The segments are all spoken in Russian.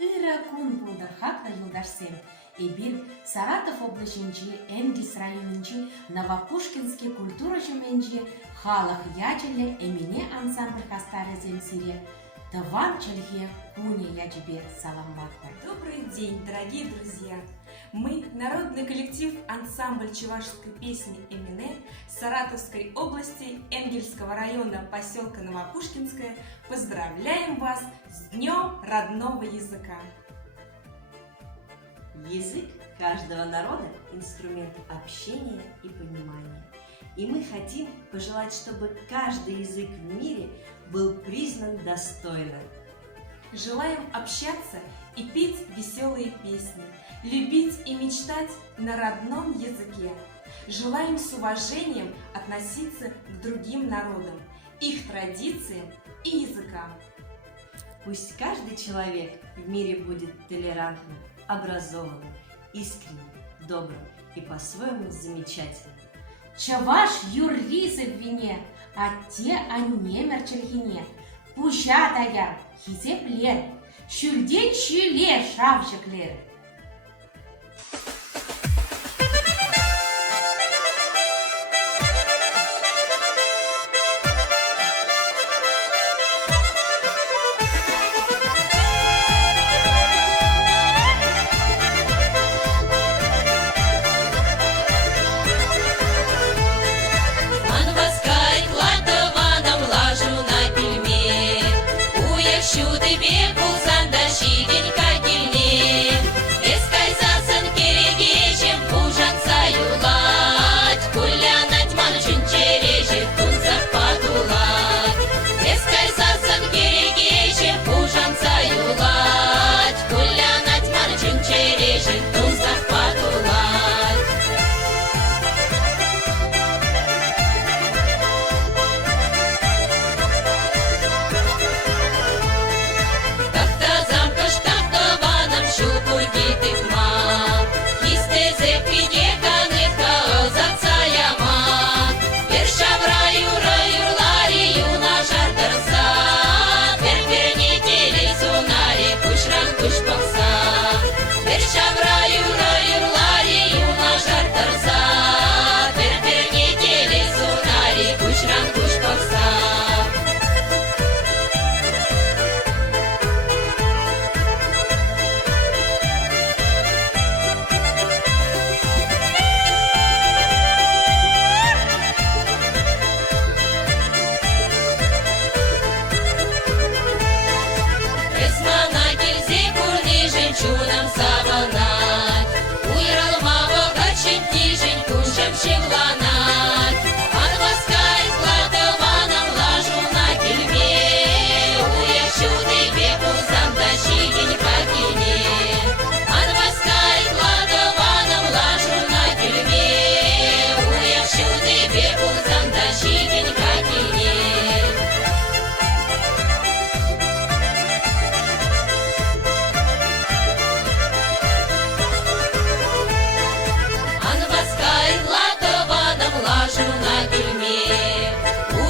Иракун булдырхак юлдашсем. Эбир Саратов облачынчи, Энгельс районынчи, Новопушкинский культура жуменчи, халық ячеле эмине ансамбль хастары земсире, Таван чельге куне ячбе саламбатта. Добрый день, дорогие друзья! Мы, народный коллектив ансамбль чувашской песни «Эмине» Саратовской области, Энгельсского района, поселка Новопушкинское, поздравляем вас с Днем родного языка! Язык каждого народа – инструмент общения и понимания. И мы хотим пожелать, чтобы каждый язык в мире был признан достойным. Желаем общаться и петь веселые песни, любить и мечтать на родном языке. Желаем с уважением относиться к другим народам, их традициям и языкам. Пусть каждый человек в мире будет толерантным, образованным, искренним, добрым и по-своему замечательным. Чаваш юррисы в вине, а те немер чельгине. Пуща тагар, хизеплер, шүлден шүле шавшыклер.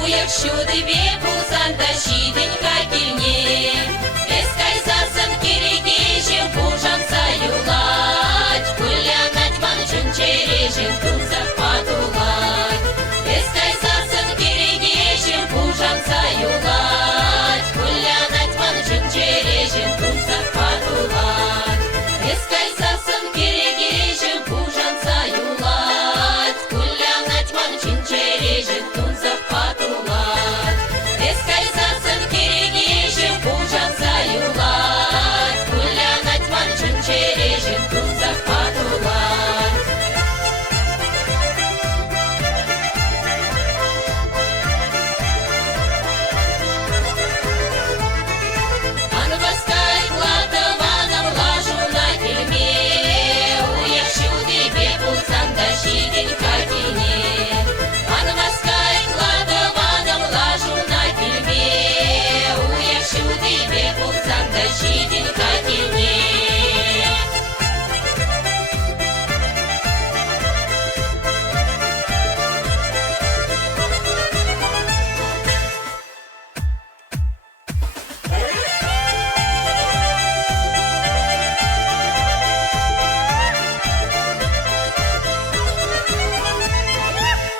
Якщо тебе пулсан та щіденька кільні.